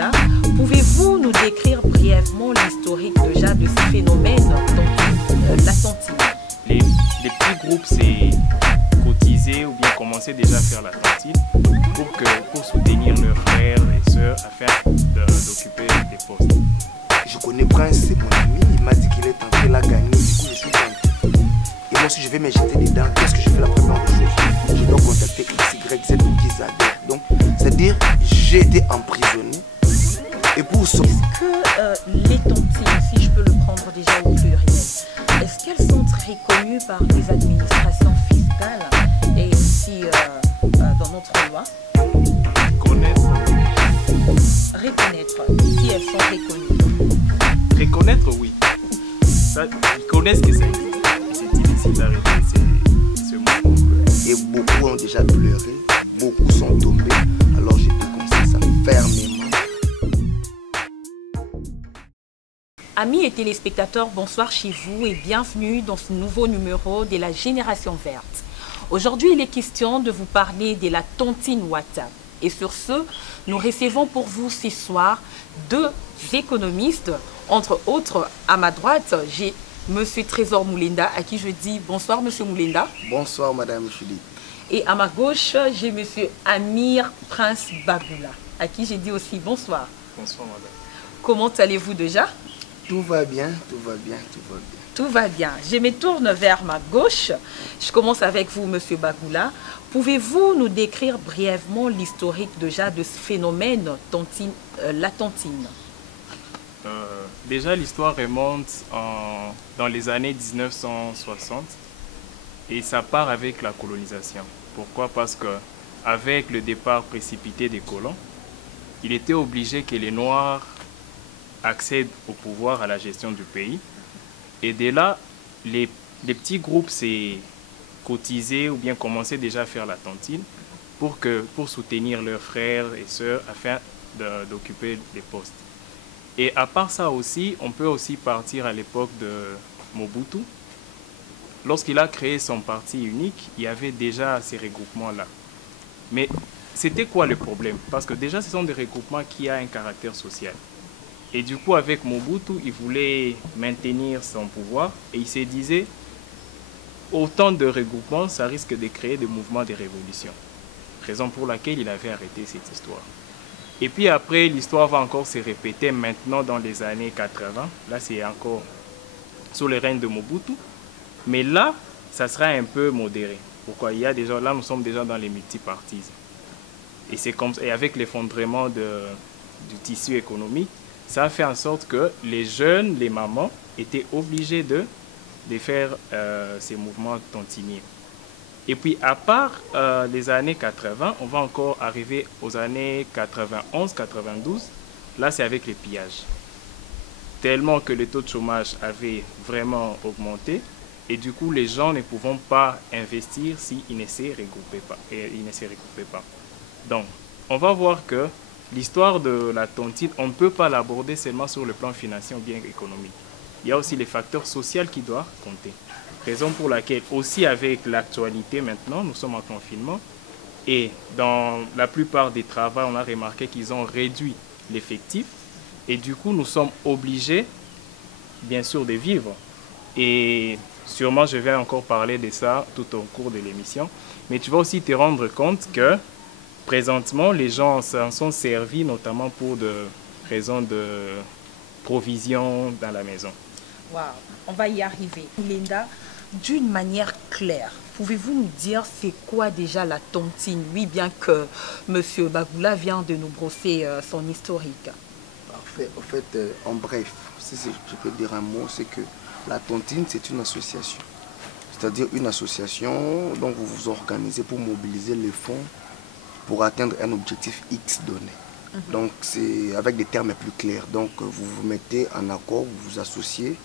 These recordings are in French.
Bagoula, pouvez-vous nous décrire brièvement l'historique déjà de ce phénomène dans la tontine? Les petits groupes, c'est cotiser ou bien commencer déjà à faire la tontine pour soutenir leurs frères et sœurs afin d'occuper des postes. Je connais Prince, c'est mon ami, il m'a dit qu'il est tenté, il a gagné, du coup je suis tenté. Et moi si je vais me jeter dedans, qu'est-ce que je fais la première des choses? Je dois contacter X, Y, Z ou qu'ils adhèrent. Donc, c'est-à-dire, j'ai été emprisonné. Et pour ça... Est-ce que les tontines, si je peux le prendre déjà au pluriel, est-ce qu'elles sont reconnues par les administrations fiscales et aussi dans notre loi? Reconnaître, si elles sont reconnues. Reconnaître, oui. Ça, ils connaissent que ça existe. C'est difficile d'arrêter ce mouvement. Et beaucoup ont déjà pleuré, beaucoup sont tombés. Alors je te conseille ça fermement. Amis et téléspectateurs, bonsoir chez vous et bienvenue dans ce nouveau numéro de la Génération Verte. Aujourd'hui, il est question de vous parler de la tontine Ouatta. Et sur ce, nous recevons pour vous ce soir deux économistes. Entre autres, à ma droite, j'ai M. Trésor Moulinda, à qui je dis bonsoir M. Moulinda. Bonsoir Madame Julie. Et à ma gauche, j'ai M. Amir Prince Bagoula, à qui j'ai dit aussi bonsoir. Bonsoir Madame. Comment allez-vous déjà? Tout va bien, tout va bien, tout va bien. Tout va bien. Je me tourne vers ma gauche. Je commence avec vous, M. Bagoula. Pouvez-vous nous décrire brièvement l'historique déjà de ce phénomène la tontine? Déjà, l'histoire remonte dans les années 1960 et ça part avec la colonisation. Pourquoi? Parce qu'avec le départ précipité des colons, il était obligé que les Noirs accèdent au pouvoir, à la gestion du pays. Et dès là, les petits groupes s'est cotisé ou bien commencé déjà à faire la tontine pour soutenir leurs frères et sœurs afin d'occuper des postes. Et à part ça aussi, on peut aussi partir à l'époque de Mobutu. Lorsqu'il a créé son parti unique, il y avait déjà ces regroupements-là. Mais c'était quoi le problème? Parce que déjà, ce sont des regroupements qui ont un caractère social. Et du coup, avec Mobutu, il voulait maintenir son pouvoir et il se disait, autant de regroupements, ça risque de créer des mouvements de révolution. Raison pour laquelle il avait arrêté cette histoire. Et puis après, l'histoire va encore se répéter maintenant dans les années 80. Là, c'est encore sous le règne de Mobutu. Mais là, ça sera un peu modéré. Pourquoi? Il y a déjà, là, nous sommes déjà dans les multipartismes. Et c'est comme et avec l'effondrement du tissu économique, ça a fait en sorte que les jeunes, les mamans, étaient obligés de faire ces mouvements tontiniers. Et puis, à part les années 80, on va encore arriver aux années 91, 92. Là, c'est avec les pillages. Tellement que le taux de chômage avait vraiment augmenté. Et du coup, les gens ne pouvaient pas investir s'ils ne se regroupaient pas. Donc, on va voir que l'histoire de la tontine, on ne peut pas l'aborder seulement sur le plan financier ou bien économique. Il y a aussi les facteurs sociaux qui doivent compter. Raison pour laquelle, aussi avec l'actualité maintenant, nous sommes en confinement. Et dans la plupart des travaux, on a remarqué qu'ils ont réduit l'effectif. Et du coup, nous sommes obligés, bien sûr, de vivre. Et sûrement, je vais encore parler de ça tout au cours de l'émission. Mais tu vas aussi te rendre compte que, présentement, les gens s'en sont servis, notamment pour des raisons de provision dans la maison. Wow, on va y arriver. Linda, d'une manière claire, pouvez-vous nous dire c'est quoi déjà la tontine? Oui, bien que M. Bagoula vient de nous brosser son historique. Parfait. En fait, en bref, si je peux dire un mot, c'est que la tontine, c'est une association. C'est-à-dire une association dont vous vous organisez pour mobiliser les fonds pour atteindre un objectif X donné. Donc, c'est avec des termes plus clairs. Donc, vous vous mettez en accord, vous vous associez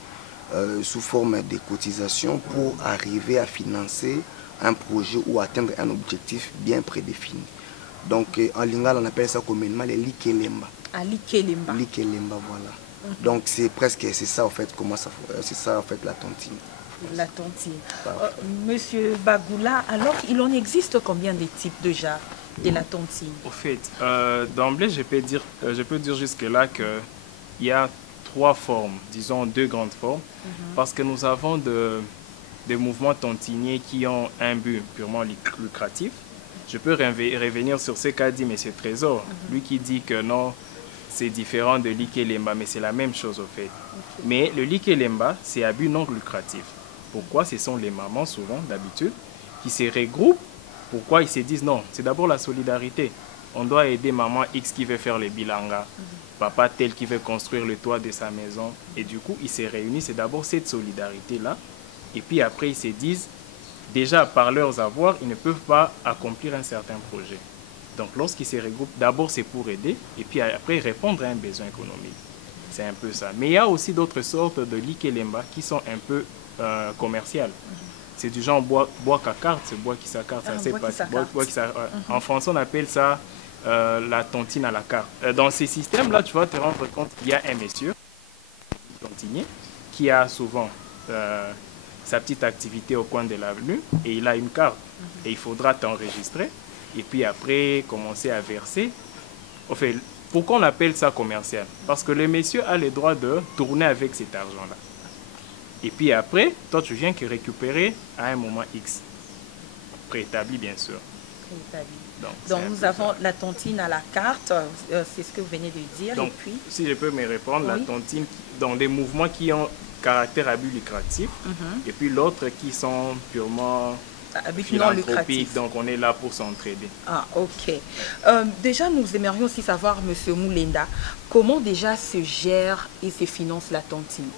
sous forme de cotisations pour arriver à financer un projet ou atteindre un objectif bien prédéfini. Donc, en lingala, on appelle ça communément les likelemba. Ah, likelemba. Likelemba, voilà. Donc, c'est presque, c'est ça en fait, c'est ça en fait la tontine. La tontine. Monsieur Bagoula, alors il en existe combien de types déjà de la tontine? Au fait, d'emblée, je peux dire jusque-là qu'il y a trois formes, disons deux grandes formes, parce que nous avons des mouvements tontiniers qui ont un but purement lucratif. Je peux revenir sur ce qu'a dit M. Trésor, lui qui dit que non, c'est différent de l'Ikelemba, mais c'est la même chose au fait. Mais le l'Ikelemba, c'est à but non lucratif. Pourquoi? Ce sont les mamans, souvent, d'habitude, qui se regroupent. Pourquoi ils se disent non? C'est d'abord la solidarité. On doit aider maman X qui veut faire les bilanga, papa tel qui veut construire le toit de sa maison. Et du coup, ils se réunissent. C'est d'abord cette solidarité-là. Et puis après, ils se disent, déjà par leurs avoirs, ils ne peuvent pas accomplir un certain projet. Donc lorsqu'ils se regroupent, d'abord c'est pour aider, et puis après répondre à un besoin économique. C'est un peu ça. Mais il y a aussi d'autres sortes de l'Ikelemba qui sont un peu commerciales. C'est du genre bois qu'à carte, c'est bois qui s'accarte. En français, on appelle ça la tontine à la carte. Dans ces systèmes-là, tu vas te rendre compte qu'il y a un monsieur, tontinier, qui a souvent sa petite activité au coin de l'avenue et il a une carte. Et il faudra t'enregistrer et puis après commencer à verser. En fait, pourquoi on appelle ça commercial? Parce que le monsieur a le droit de tourner avec cet argent-là. Et puis après, toi, tu viens que récupérer à un moment X. Préétabli, bien sûr. Préétabli. Donc nous avons la tontine à la carte, c'est ce que vous venez de dire. Donc, et puis... si je peux me répondre, la tontine dans des mouvements qui ont caractère à but lucratif, et puis l'autre qui sont purement philanthropiques, donc on est là pour s'entraider. Ah, ok. Déjà, nous aimerions aussi savoir, M. Moulenda, comment déjà se gère et se finance la tontine?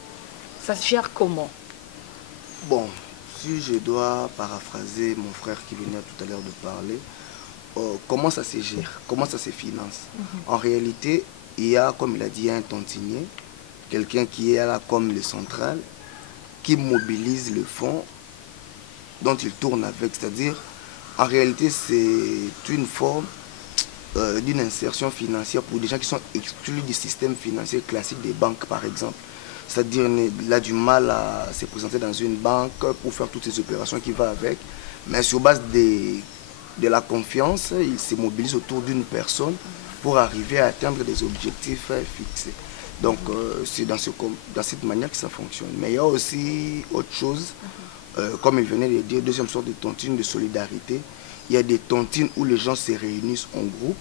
Ça se gère comment? Bon, si je dois paraphraser mon frère qui venait tout à l'heure de parler, comment ça se gère? Comment ça se finance? En réalité, il y a, comme il a dit, il y a un tontinier, quelqu'un qui est là comme le central, qui mobilise le fonds dont il tourne avec. C'est-à-dire, en réalité, c'est une forme d'une insertion financière pour des gens qui sont exclus du système financier classique des banques, par exemple. C'est-à-dire, il a du mal à se présenter dans une banque pour faire toutes ces opérations qui vont avec. Mais sur base de la confiance, il se mobilise autour d'une personne pour arriver à atteindre des objectifs fixés. Donc, c'est dans cette manière que ça fonctionne. Mais il y a aussi autre chose, comme il venait de dire, deuxième sorte de tontine de solidarité. Il y a des tontines où les gens se réunissent en groupe,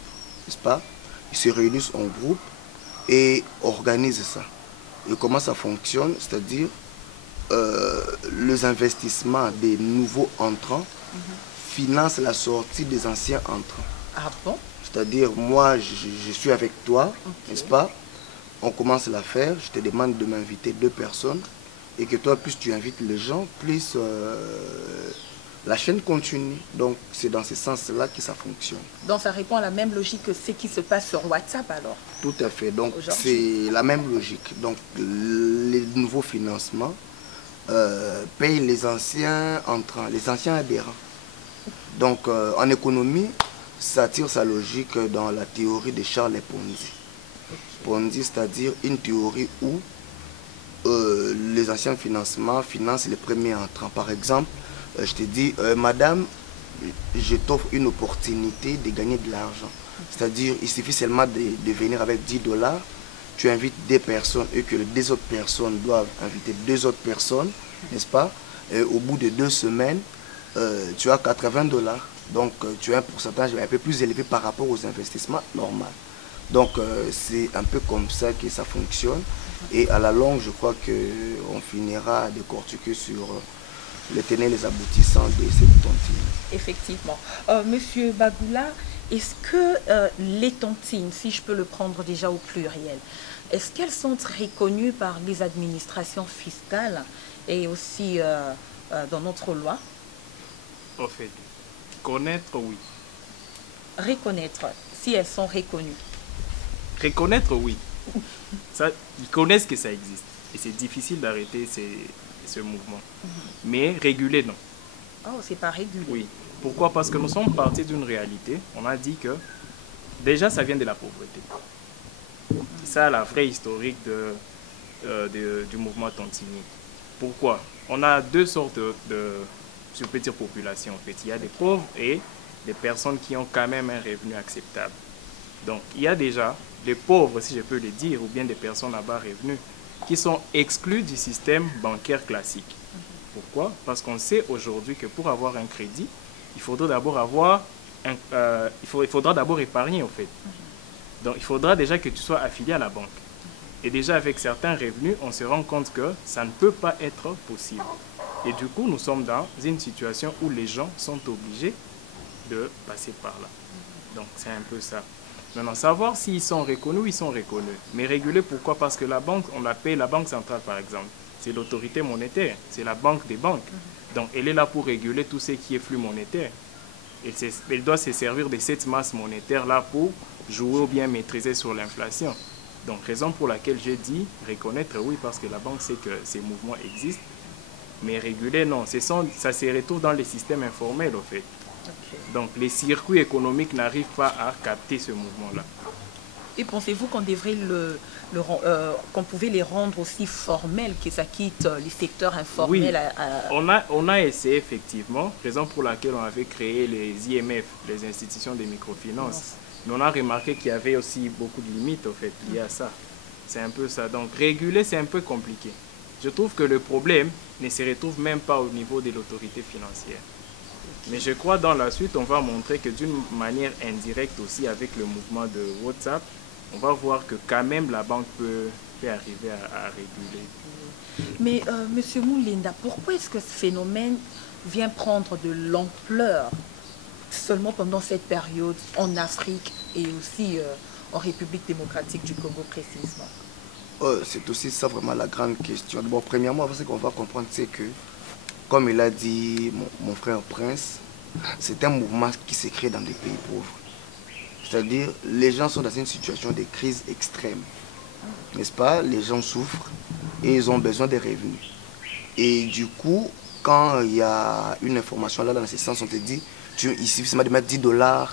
n'est-ce pas? Ils se réunissent en groupe et organisent ça. Et comment ça fonctionne? C'est-à-dire, les investissements des nouveaux entrants financent la sortie des anciens entrants. Ah bon? C'est-à-dire, moi, je suis avec toi, n'est-ce pas? On commence l'affaire, je te demande de m'inviter 2 personnes et que toi, plus tu invites les gens, plus la chaîne continue. Donc, c'est dans ce sens-là que ça fonctionne. Donc, ça répond à la même logique que ce qui se passe sur WhatsApp, alors? Tout à fait. Donc, c'est la même logique. Donc, les nouveaux financements payent les anciens entrants, les anciens adhérents. Donc, en économie, ça tire sa logique dans la théorie de Charles Ponzi. Ponzi, c'est-à-dire une théorie où les anciens financements financent les premiers entrants. Par exemple, je te dis, madame, je t'offre une opportunité de gagner de l'argent. C'est-à-dire, il suffit seulement de venir avec 10 $, tu invites 2 personnes et que les 2 autres personnes doivent inviter 2 autres personnes, n'est-ce pas? Et au bout de 2 semaines, tu as 80 $. Donc, tu as un pourcentage un peu plus élevé par rapport aux investissements normaux. Donc, c'est un peu comme ça que ça fonctionne. Et à la longue, je crois qu'on finira à décortiquer sur les tenants et les aboutissants de cette tontine. Effectivement. Monsieur Bagoula, est-ce que les tontines, si je peux le prendre déjà au pluriel, est-ce qu'elles sont reconnues par les administrations fiscales et aussi dans notre loi? En fait, connaître, oui. Reconnaître, si elles sont reconnues. Reconnaître, oui. Ça, ils connaissent que ça existe. Et c'est difficile d'arrêter ce mouvement. Mais réguler, non. Oh, c'est pas régulé. Oui. Pourquoi? Parce que nous sommes partis d'une réalité. On a dit que déjà, ça vient de la pauvreté. C'est ça la vraie historique du mouvement tontinier. Pourquoi? On a 2 sortes de, je peux dire, populations. En fait. Il y a des pauvres et des personnes qui ont quand même un revenu acceptable. Donc, il y a déjà des pauvres, si je peux le dire, ou bien des personnes à bas revenus, qui sont exclus du système bancaire classique. Pourquoi? Parce qu'on sait aujourd'hui que pour avoir un crédit, il faudra d'abord il faudra d'abord épargner, en fait. Donc, il faudra déjà que tu sois affilié à la banque. Et déjà, avec certains revenus, on se rend compte que ça ne peut pas être possible. Et du coup, nous sommes dans une situation où les gens sont obligés de passer par là. Donc, c'est un peu ça. Maintenant, savoir s'ils sont reconnus ou ils sont reconnus. Mais réguler, pourquoi? Parce que la banque, on l'appelle la banque centrale, par exemple. C'est l'autorité monétaire, c'est la banque des banques. Donc, elle est là pour réguler tout ce qui est flux monétaire. Elle doit se servir de cette masse monétaire-là pour jouer ou bien maîtriser sur l'inflation. Donc, raison pour laquelle j'ai dit reconnaître, oui, parce que la banque sait que ces mouvements existent. Mais réguler, non. Ça se retrouve dans les systèmes informels, au fait. Okay. Donc, les circuits économiques n'arrivent pas à capter ce mouvement-là. Et pensez-vous qu'on devrait qu'on pouvait les rendre aussi formels, que ça quitte les secteurs informels? Oui, on a essayé effectivement, raison pour laquelle on avait créé les IMF, les institutions de microfinance. Mais on a remarqué qu'il y avait aussi beaucoup de limites, au fait, liées à ça. C'est un peu ça. Donc, réguler, c'est un peu compliqué. Je trouve que le problème ne se retrouve même pas au niveau de l'autorité financière. Mais je crois dans la suite, on va montrer que d'une manière indirecte aussi, avec le mouvement de WhatsApp, on va voir que quand même la banque peut arriver à réguler. Mais Monsieur Moulinda, pourquoi est-ce que ce phénomène vient prendre de l'ampleur seulement pendant cette période en Afrique et aussi en République démocratique du Congo précisément? C'est aussi ça vraiment la grande question. Bon, premièrement, ce qu'on va comprendre, c'est que, comme il a dit mon frère Prince, c'est un mouvement qui s'est créé dans des pays pauvres. C'est-à-dire, les gens sont dans une situation de crise extrême. N'est-ce pas? Les gens souffrent et ils ont besoin de revenus. Et du coup, quand il y a une information là dans ce sens, on te dit, il suffit de mettre $10,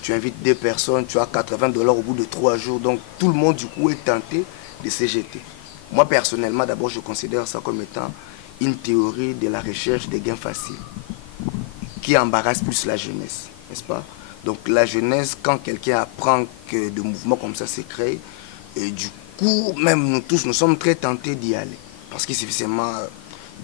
tu invites 2 personnes, tu as $80 au bout de 3 jours. Donc, tout le monde, du coup, est tenté de se jeter. Moi, personnellement, d'abord, je considère ça comme étant une théorie de la recherche des gains faciles qui embarrasse plus la jeunesse, n'est-ce pas? Donc la jeunesse, quand quelqu'un apprend que des mouvements comme ça se créent, et du coup, même nous tous, nous sommes très tentés d'y aller. Parce qu'il suffit seulement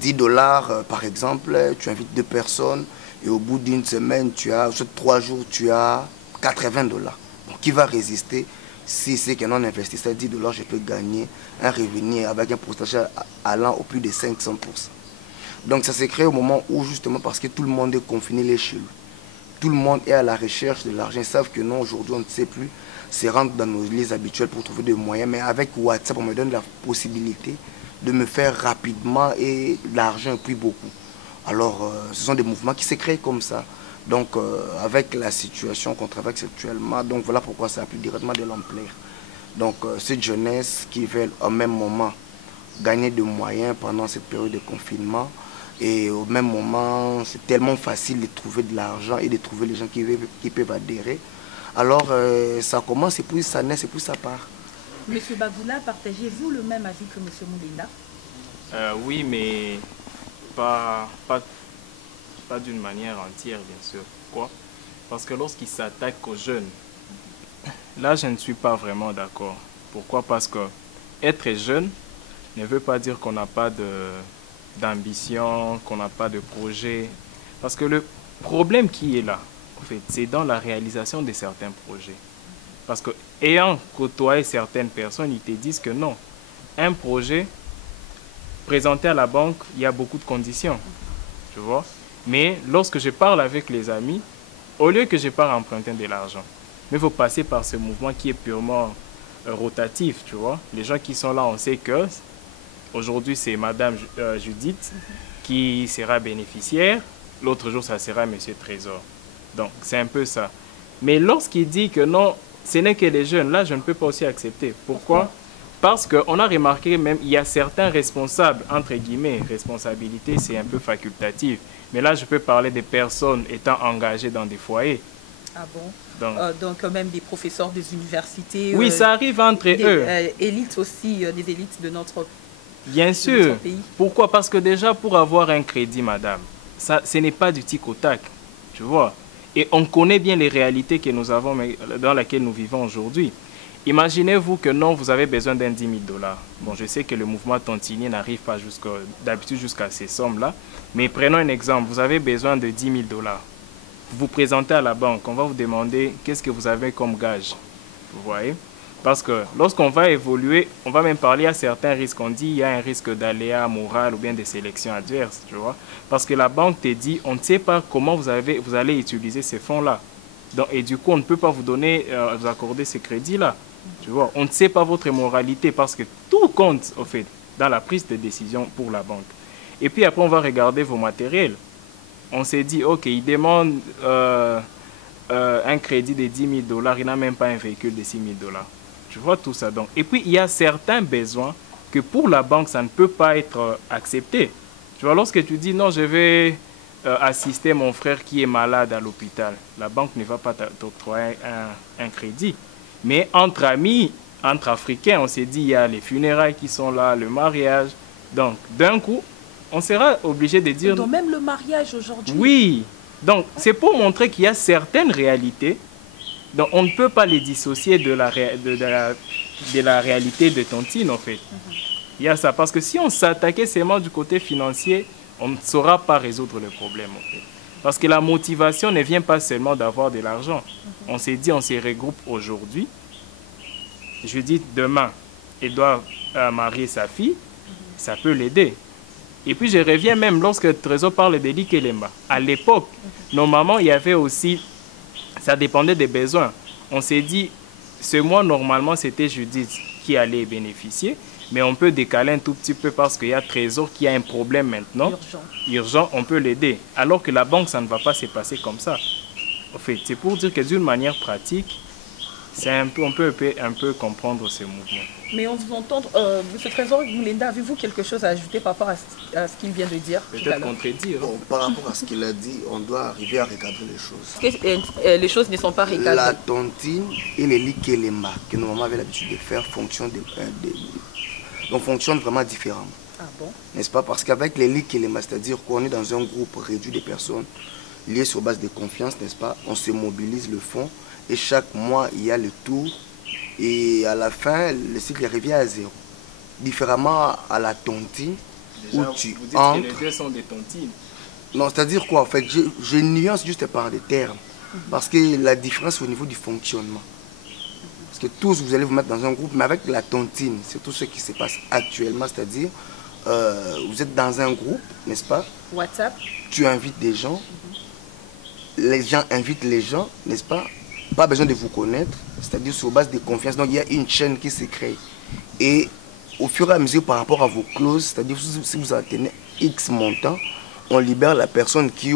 $10, par exemple, tu invites 2 personnes, et au bout d'une semaine, sur 3 jours, tu as $80. Donc qui va résister si c'est qu'un non-investisseur $10, je peux gagner un revenu avec un pourcentage allant au plus de 500%. Donc ça s'est créé au moment où, justement, parce que tout le monde est confiné les chez lui. Tout le monde est à la recherche de l'argent. Ils savent que non, aujourd'hui, on ne sait plus se rendre dans nos listes habituelles pour trouver des moyens. Mais avec WhatsApp, on me donne la possibilité de me faire rapidement et l'argent puis beaucoup. Alors, ce sont des mouvements qui se créent comme ça. Donc, avec la situation qu'on traverse actuellement, donc voilà pourquoi ça a pris directement de l'ampleur. Donc, cette jeunesse qui veut au même moment gagner des moyens pendant cette période de confinement, et au même moment, c'est tellement facile de trouver de l'argent et de trouver les gens qui peuvent adhérer. Alors, ça commence et puis ça naît et puis ça part. Monsieur Bagoula, partagez-vous le même avis que Monsieur Moulinda? Oui, mais pas d'une manière entière, bien sûr. Pourquoi? Parce que lorsqu'il s'attaque aux jeunes, là, je ne suis pas vraiment d'accord. Pourquoi? Parce que être jeune ne veut pas dire qu'on n'a pas d'ambition, qu'on n'a pas de projet. Parce que le problème qui est là, en fait, c'est dans la réalisation de certains projets. Parce que ayant côtoyé certaines personnes, ils te disent que non, un projet présenté à la banque, il y a beaucoup de conditions, tu vois. Mais lorsque je parle avec les amis, au lieu que je pars emprunter de l'argent, mais il faut passer par ce mouvement qui est purement rotatif, tu vois. Les gens qui sont là, on sait que aujourd'hui, c'est Madame Judith qui sera bénéficiaire. L'autre jour, ça sera Monsieur Trésor. Donc, c'est un peu ça. Mais lorsqu'il dit que non, ce n'est que les jeunes, là, je ne peux pas aussi accepter. Pourquoi? Parce qu'on a remarqué même, il y a certains responsables, entre guillemets, responsabilité, c'est un peu facultatif. Mais là, je peux parler des personnes étant engagées dans des foyers. Ah bon? Donc même des professeurs des universités. Oui, ça arrive entre eux. Élites aussi, des élites de notre Bien sûr. Pourquoi? Parce que déjà, pour avoir un crédit, madame, ça, ce n'est pas du tic au tac, tu vois. Et on connaît bien les réalités que nous avons, dans lesquelles nous vivons aujourd'hui. Imaginez-vous que non, vous avez besoin d'un 10 000 $. Bon, je sais que le mouvement tontinier n'arrive pas d'habitude jusqu'à ces sommes-là, mais prenons un exemple. Vous avez besoin de 10 000 $. Vous vous présentez à la banque, on va vous demander qu'est-ce que vous avez comme gage. Vous voyez? Parce que lorsqu'on va évoluer, on va même parler à certains risques. On dit qu'il y a un risque d'aléa moral ou bien de sélection adverse, tu vois. Parce que la banque te dit, on ne sait pas comment vous allez utiliser ces fonds-là. Et du coup, on ne peut pas vous donner, vous accorder ces crédits-là. Tu vois, on ne sait pas votre moralité parce que tout compte, au fait, dans la prise de décision pour la banque. Et puis après, on va regarder vos matériels. On s'est dit, OK, il demande un crédit de 10 000 $, il n'a même pas un véhicule de 6 000 $. Tu vois tout ça donc. Et puis, il y a certains besoins que pour la banque, ça ne peut pas être accepté. Tu vois, lorsque tu dis, non, je vais assister mon frère qui est malade à l'hôpital, la banque ne va pas t'octroyer un crédit. Mais entre amis, entre Africains, on s'est dit, il y a les funérailles qui sont là, le mariage. Donc, d'un coup, on sera obligé de dire... Donc, même le mariage aujourd'hui. Oui. Donc, c'est pour montrer qu'il y a certaines réalités. Donc, on ne peut pas les dissocier de la réalité de tontine, en fait. Il y a ça. Parce que si on s'attaquait seulement du côté financier, on ne saura pas résoudre le problème, en fait. Parce que la motivation ne vient pas seulement d'avoir de l'argent. On s'est dit, on se regroupe aujourd'hui. Je dis, demain, il doit marier sa fille. Ça peut l'aider. Et puis, je reviens même lorsque Trésor parle de Likelemba. À l'époque, normalement, il y avait aussi... Ça dépendait des besoins. On s'est dit, ce mois, normalement, c'était Judith qui allait bénéficier. Mais on peut décaler un tout petit peu parce qu'il y a Trésor qui a un problème maintenant. Urgent, on peut l'aider. Alors que la banque, ça ne va pas se passer comme ça. En fait, c'est pour dire que d'une manière pratique, on peut un peu comprendre ce mouvement. Mais on vous entend, M. Trésor Mulenda, avez-vous quelque chose à ajouter par rapport à ce qu'il vient de dire? Peut-être contredire. Bon, par rapport à ce qu'il a dit, on doit arriver à recadrer les choses. Les choses ne sont pas recadrées. La tontine et les Likelemba, que nos mamans avaient l'habitude de faire, fonctionnent vraiment différemment. Ah bon? N'est-ce pas? Parce qu'avec les Likelemba, c'est-à-dire qu'on est dans un groupe réduit de personnes liées sur base de confiance, n'est-ce pas? On se mobilise le fonds et chaque mois, il y a le tour. Et à la fin, le cycle revient à zéro. Différemment à la tontine, déjà, où tu vous dites entres... que les deux sont des tontines. Non, c'est-à-dire quoi? En fait, je nuance juste par des termes. Parce que la différence au niveau du fonctionnement. Parce que tous, vous allez vous mettre dans un groupe, mais avec la tontine, c'est tout ce qui se passe actuellement. C'est-à-dire, vous êtes dans un groupe, n'est-ce pas? WhatsApp. Tu invites des gens. Les gens invitent les gens, n'est-ce pas? Pas besoin de vous connaître, c'est-à-dire sur base de confiance. Donc il y a une chaîne qui se crée. Et au fur et à mesure par rapport à vos clauses, c'est-à-dire si vous atteignez X montant, on libère la personne qui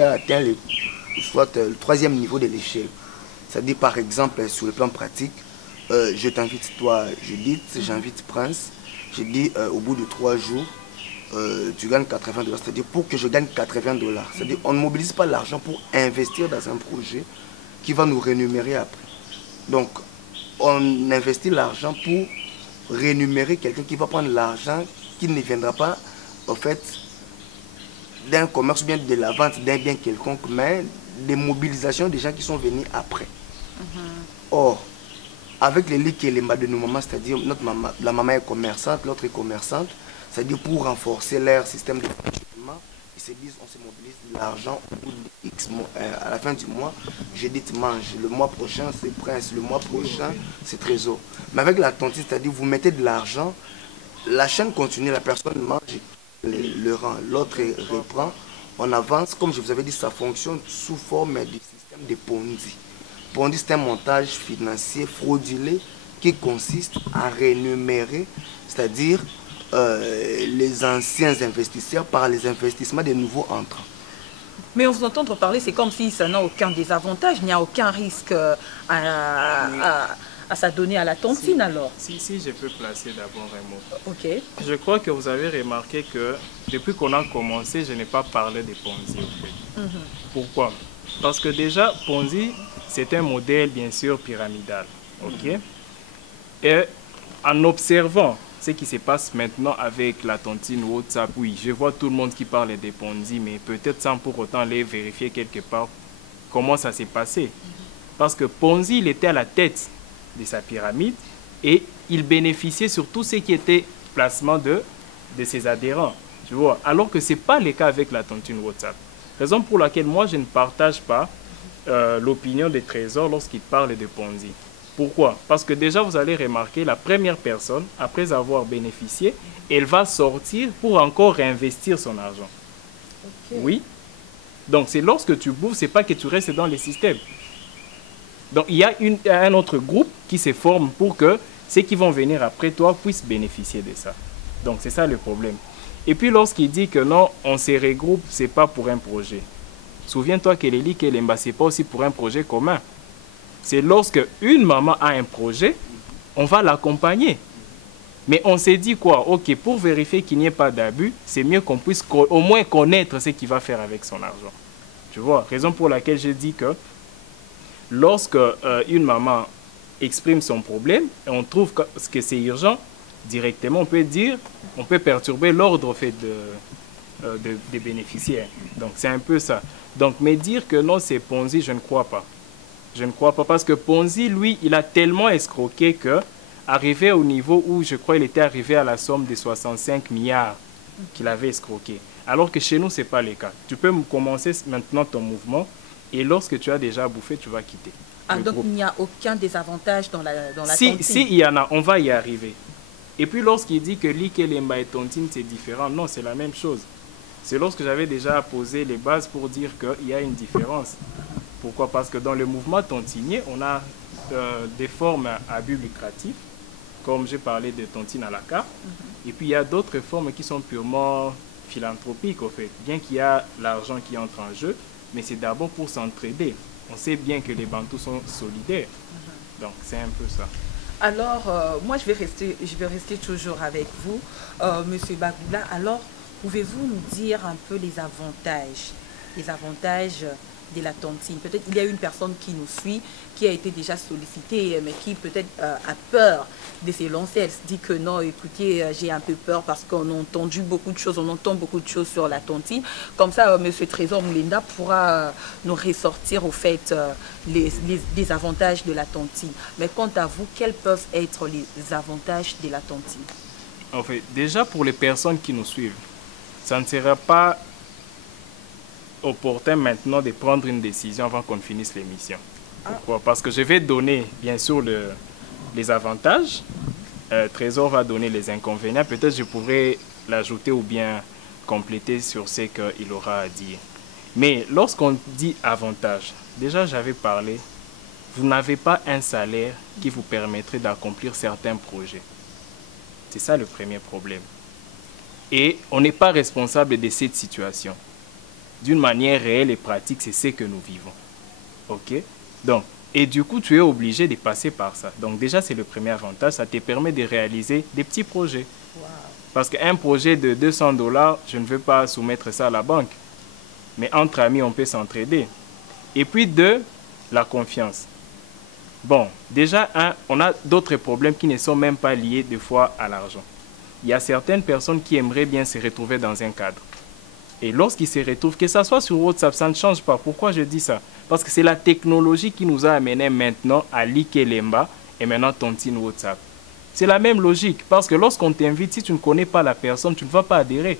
a atteint le 3e niveau de l'échelle. C'est-à-dire par exemple sur le plan pratique, je t'invite toi Judith, j'invite Prince, je dis au bout de 3 jours, tu gagnes 80 $. C'est-à-dire pour que je gagne 80 $. C'est-à-dire on ne mobilise pas l'argent pour investir dans un projet qui va nous rémunérer après. Donc, on investit l'argent pour rémunérer quelqu'un qui va prendre l'argent qui ne viendra pas, en fait, d'un commerce ou bien de la vente d'un bien quelconque, mais des mobilisations des gens qui sont venus après. Or, avec les Likelemba de nos mamans, c'est-à-dire la maman est commerçante, l'autre est commerçante, c'est-à-dire pour renforcer leur système de fonctionnement, ils se disent, on se mobilise l'argent au bout de X mois, à la fin du mois, Judith mange, le mois prochain c'est Prince, le mois prochain c'est Trésor. Mais avec la tontine, c'est-à-dire vous mettez de l'argent, la chaîne continue, la personne mange le rang, l'autre reprend, on avance, comme je vous avais dit, ça fonctionne sous forme du système de Ponzi. Ponzi, c'est un montage financier frauduleux qui consiste à rémunérer, c'est-à-dire les anciens investisseurs par les investissements des nouveaux entrants. Mais on vous entend parler, c'est comme si ça n'a aucun désavantage, il n'y a aucun risque à s'adonner à la tontine alors. Si je peux placer d'abord un mot. Ok. Je crois que vous avez remarqué que depuis qu'on a commencé, je n'ai pas parlé de Ponzi. En fait. Pourquoi? Parce que déjà, Ponzi, c'est un modèle bien sûr pyramidal. Ok. Et en observant ce qui se passe maintenant avec la tontine WhatsApp, oui, je vois tout le monde qui parle des Ponzi, mais peut-être sans pour autant les vérifier quelque part comment ça s'est passé. Parce que Ponzi, il était à la tête de sa pyramide et il bénéficiait sur tout ce qui était placement de ses adhérents. Tu vois, alors que ce n'est pas le cas avec la tontine WhatsApp. Raison pour laquelle moi, je ne partage pas l'opinion des Trésors lorsqu'il parle de Ponzi. Pourquoi? Parce que déjà, vous allez remarquer, la première personne, après avoir bénéficié, elle va sortir pour encore réinvestir son argent. Okay. Oui. Donc, c'est lorsque tu bouffes, ce n'est pas que tu restes dans les systèmes. Donc, il y a un autre groupe qui se forme pour que ceux qui vont venir après toi puissent bénéficier de ça. Donc, c'est ça le problème. Et puis, lorsqu'il dit que non, on se regroupe, ce n'est pas pour un projet. Souviens-toi que Kelly Kelemba, ce n'est pas aussi pour un projet commun. C'est lorsque une maman a un projet, on va l'accompagner. Mais on s'est dit quoi? Ok, pour vérifier qu'il n'y ait pas d'abus, c'est mieux qu'on puisse au moins connaître ce qu'il va faire avec son argent. Tu vois, raison pour laquelle je dis que lorsque une maman exprime son problème et on trouve que c'est urgent, directement, on peut perturber l'ordre fait des bénéficiaires. Donc, c'est un peu ça. Donc, mais dire que non, c'est Ponzi, je ne crois pas. Je ne crois pas parce que Ponzi, lui, il a tellement escroqué que, arrivé au niveau où, je crois, il était arrivé à la somme de 65 milliards qu'il avait escroqué. Alors que chez nous, ce n'est pas le cas. Tu peux commencer maintenant ton mouvement et lorsque tu as déjà bouffé, tu vas quitter. Ah, donc il n'y a aucun désavantage dans la tontine? Si, il y en a, on va y arriver. Et puis lorsqu'il dit que Likelemba et tontine, c'est différent, non, c'est la même chose. C'est lorsque j'avais déjà posé les bases pour dire qu'il y a une différence. Pourquoi? Parce que dans le mouvement tontinier, on a des formes à but lucratif, comme j'ai parlé de tontine à la carte. Et puis il y a d'autres formes qui sont purement philanthropiques, au fait. Bien qu'il y a l'argent qui entre en jeu, mais c'est d'abord pour s'entraider. On sait bien que les Bantous sont solidaires. Donc c'est un peu ça. Alors, moi je vais rester toujours avec vous, Monsieur Bagoula. Alors, pouvez-vous nous dire un peu les avantages de la tontine? Peut-être il y a une personne qui nous suit, qui a été déjà sollicitée, mais qui peut-être a peur de se lancer. Elle se dit que non, écoutez, j'ai un peu peur parce qu'on a entendu beaucoup de choses, on entend beaucoup de choses sur la tontine. Comme ça, M. Trésor Moulinda pourra nous ressortir au fait les avantages de la tontine. Mais quant à vous, quels peuvent être les avantages de la tontine? En fait, déjà pour les personnes qui nous suivent, ça ne sera pas opportun maintenant de prendre une décision avant qu'on finisse l'émission. Pourquoi? Parce que je vais donner, bien sûr, les avantages. Trésor va donner les inconvénients. Peut-être je pourrais l'ajouter ou bien compléter sur ce qu'il aura à dire. Mais lorsqu'on dit avantage, déjà j'avais parlé, vous n'avez pas un salaire qui vous permettrait d'accomplir certains projets. C'est ça le premier problème. Et on n'est pas responsable de cette situation. D'une manière réelle et pratique, c'est ce que nous vivons. OK? Donc, et du coup, tu es obligé de passer par ça. Donc déjà, c'est le premier avantage. Ça te permet de réaliser des petits projets. Wow. Parce qu'un projet de 200 $, je ne veux pas soumettre ça à la banque. Mais entre amis, on peut s'entraider. Et puis deux, la confiance. Bon, déjà, on a d'autres problèmes qui ne sont même pas liés des fois à l'argent. Il y a certaines personnes qui aimeraient bien se retrouver dans un cadre. Et lorsqu'ils se retrouvent, que ce soit sur WhatsApp, ça ne change pas. Pourquoi je dis ça? Parce que c'est la technologie qui nous a amenés maintenant à Likelemba et maintenant tontine WhatsApp. C'est la même logique. Parce que lorsqu'on t'invite, si tu ne connais pas la personne, tu ne vas pas adhérer.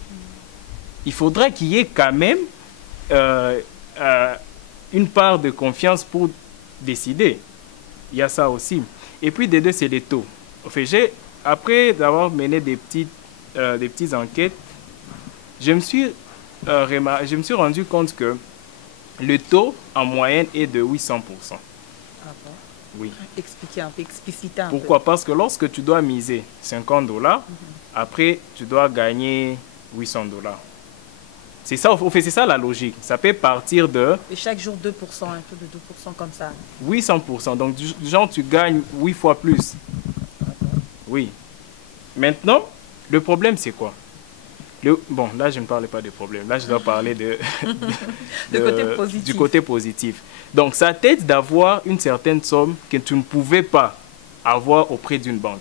Il faudra qu'il y ait quand même une part de confiance pour décider. Il y a ça aussi. Et puis, des deux, c'est les taux. En fait, après avoir mené des petites enquêtes, je me suis rendu compte que le taux en moyenne est de 800%. Ah bon? Oui. Expliquez un peu, explicitez un peu. Pourquoi? Parce que lorsque tu dois miser 50 $, après, tu dois gagner 800 $. C'est ça, c'est ça la logique. Ça peut partir de... Et chaque jour 2%, un peu de 2% comme ça. 800%. Donc, genre, tu gagnes 8 fois plus. Oui. Maintenant, le problème, c'est quoi? Bon, là, je ne parlais pas de problème. Là, je dois parler du côté positif. Donc, ça t'aide d'avoir une certaine somme que tu ne pouvais pas avoir auprès d'une banque.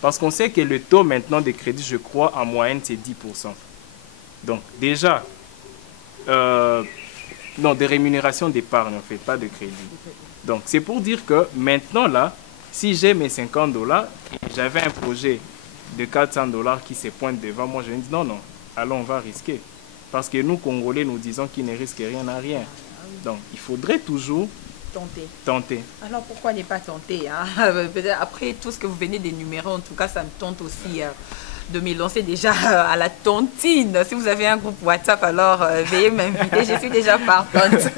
Parce qu'on sait que le taux maintenant de crédit, je crois, en moyenne, c'est 10%. Donc, déjà, Non, de rémunération d'épargne, en fait, pas de crédit. Donc, c'est pour dire que maintenant, là, si j'ai mes 50 $ et j'avais un projet de 400 $ qui se pointe devant moi, je me dis non, non, allons, on va risquer. Parce que nous, Congolais, nous disons qu'il ne risque rien à rien. Donc, il faudrait toujours tenter. Alors, pourquoi ne pas tenter, hein? Peut-être après tout ce que vous venez d'énumérer, en tout cas, ça me tente aussi de me lancer déjà à la tontine. Si vous avez un groupe WhatsApp, alors veuillez m'inviter, je suis déjà partante.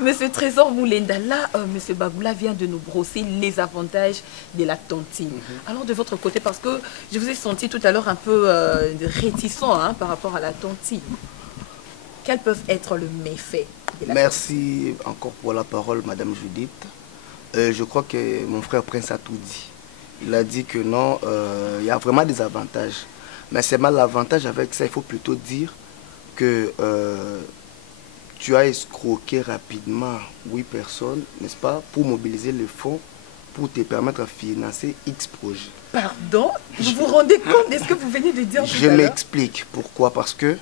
Monsieur Trésor Moulenda, là, Monsieur Bagoula vient de nous brosser les avantages de la tontine. Alors, de votre côté, parce que je vous ai senti tout à l'heure un peu réticent par rapport à la tontine. Quels peuvent être les méfaits de la Merci encore pour la parole, Madame Judith. Je crois que mon frère Prince a tout dit. Il a dit que non, il y a vraiment des avantages. Mais c'est mal l'avantage avec ça, il faut plutôt dire que tu as escroqué rapidement 8 personnes, n'est-ce pas, pour mobiliser les fonds pour te permettre de financer X projets. Pardon? Vous vous rendez compte de ce que vous venez de dire tout à Je l'heure? m'explique. Pourquoi? Parce que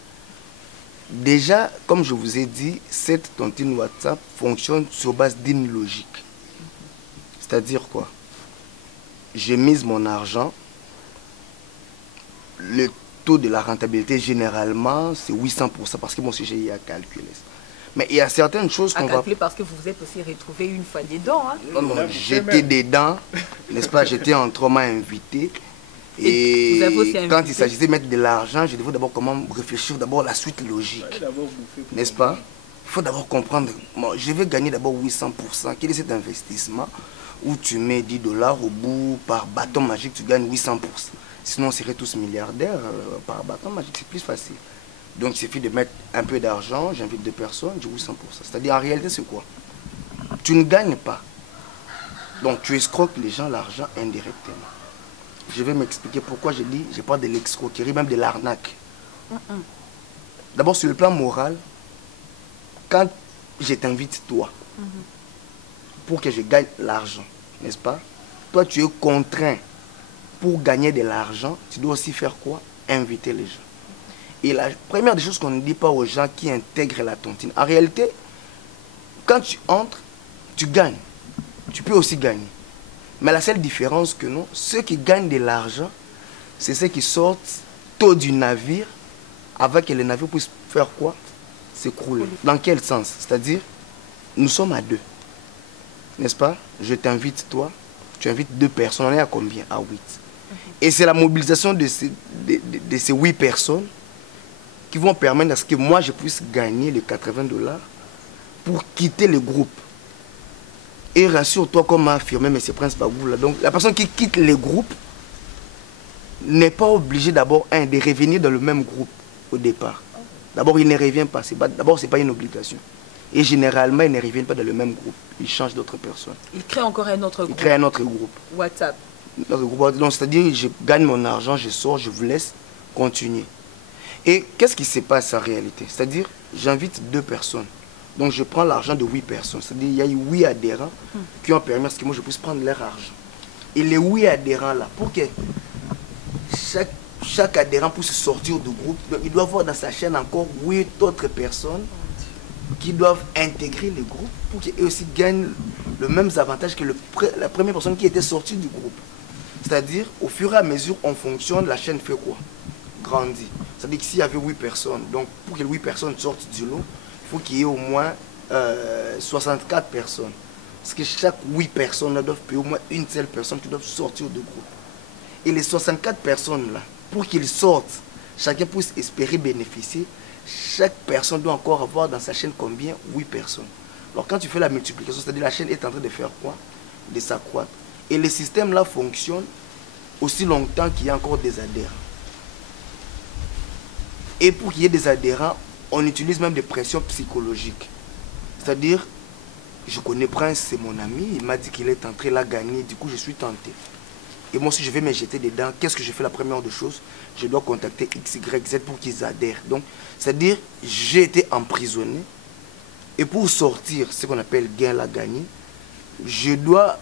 déjà, comme je vous ai dit, cette tontine WhatsApp fonctionne sur base d'une logique. C'est-à-dire quoi? J'ai mis mon argent, le taux de la rentabilité généralement c'est 800% parce que mon sujet y a calculé. Mais il y a certaines choses qu'on va... calculer parce que vous vous êtes aussi retrouvé une fois dedans. Hein? Non, non, j'étais dedans, n'est-ce pas? J'étais autrement invité. Et vous avez aussi quand invité. il s'agissait de mettre de l'argent, je devais d'abord comment réfléchir d'abord la suite logique. N'est-ce pas? Il faut d'abord comprendre, bon, je vais gagner d'abord 800%. Quel est cet investissement où tu mets 10 $ au bout, par bâton magique, tu gagnes 800%. Sinon, on serait tous milliardaires par bâton magique, c'est plus facile. Donc, il suffit de mettre un peu d'argent, j'invite 2 personnes, j'ai 800%. C'est-à-dire, en réalité, c'est quoi? Tu ne gagnes pas. Donc, tu escroques les gens l'argent indirectement. Je vais m'expliquer pourquoi je dis, je parle de l'escroquerie, même de l'arnaque. D'abord, sur le plan moral, quand je t'invite, toi, pour que je gagne l'argent, n'est-ce pas? Toi, tu es contraint. Pour gagner de l'argent, tu dois aussi faire quoi? Inviter les gens. Et la première des choses qu'on ne dit pas aux gens qui intègrent la tontine, en réalité, quand tu entres, tu gagnes. Tu peux aussi gagner. Mais la seule différence que non, ceux qui gagnent de l'argent, c'est ceux qui sortent tôt du navire, avec que le navire puisse faire quoi? S'écrouler. Dans quel sens? C'est-à-dire, nous sommes à 2. N'est-ce pas? Je t'invite, toi, tu invites 2 personnes, on est à combien? À 8. Et c'est la mobilisation de ces 8 personnes qui vont permettre à ce que moi je puisse gagner les 80 $ pour quitter le groupe. Et rassure-toi, comme a affirmé M. Prince Bagoula, donc la personne qui quitte le groupe n'est pas obligée d'abord de revenir dans le même groupe au départ. D'abord, il ne revient pas. D'abord, ce n'est pas une obligation. Et généralement, ils ne reviennent pas dans le même groupe. Ils changent d'autres personnes. Il crée encore un autre groupe. Ils créent un autre groupe. WhatsApp. Donc, c'est-à-dire, je gagne mon argent, je sors, je vous laisse continuer. Et qu'est-ce qui se passe en réalité? C'est-à-dire, j'invite 2 personnes. Donc, je prends l'argent de 8 personnes. C'est-à-dire, il y a eu 8 adhérents qui ont permis à ce que moi, je puisse prendre leur argent. Et les 8 adhérents-là, pour que chaque adhérent puisse sortir du groupe, il doit avoir dans sa chaîne encore 8 autres personnes qui doivent intégrer le groupe pour qu'ils aussi gagnent le même avantage que la première personne qui était sortie du groupe. C'est-à-dire, au fur et à mesure, on fonctionne, la chaîne fait quoi? Grandit. C'est-à-dire que s'il y avait 8 personnes, donc pour que les 8 personnes sortent du lot, il faut qu'il y ait au moins 64 personnes. Parce que chaque 8 personnes là, doivent payer au moins une seule personne qui doit sortir du groupe. Et les 64 personnes-là, pour qu'ils sortent, chacun puisse espérer bénéficier, chaque personne doit encore avoir dans sa chaîne combien? 8 personnes. Alors quand tu fais la multiplication, c'est-à-dire la chaîne est en train de faire quoi? De s'accroître. Et le système-là fonctionne aussi longtemps qu'il y a encore des adhérents. Et pour qu'il y ait des adhérents, on utilise même des pressions psychologiques. C'est-à-dire, je connais Prince, c'est mon ami, il m'a dit qu'il est entré là gagner, du coup je suis tenté. Et moi, si je vais me jeter dedans, qu'est-ce que je fais la première des choses? Je dois contacter X, Y, Z pour qu'ils adhèrent. Donc, c'est-à-dire, j'ai été emprisonné. Et pour sortir, ce qu'on appelle gain la gagner, je dois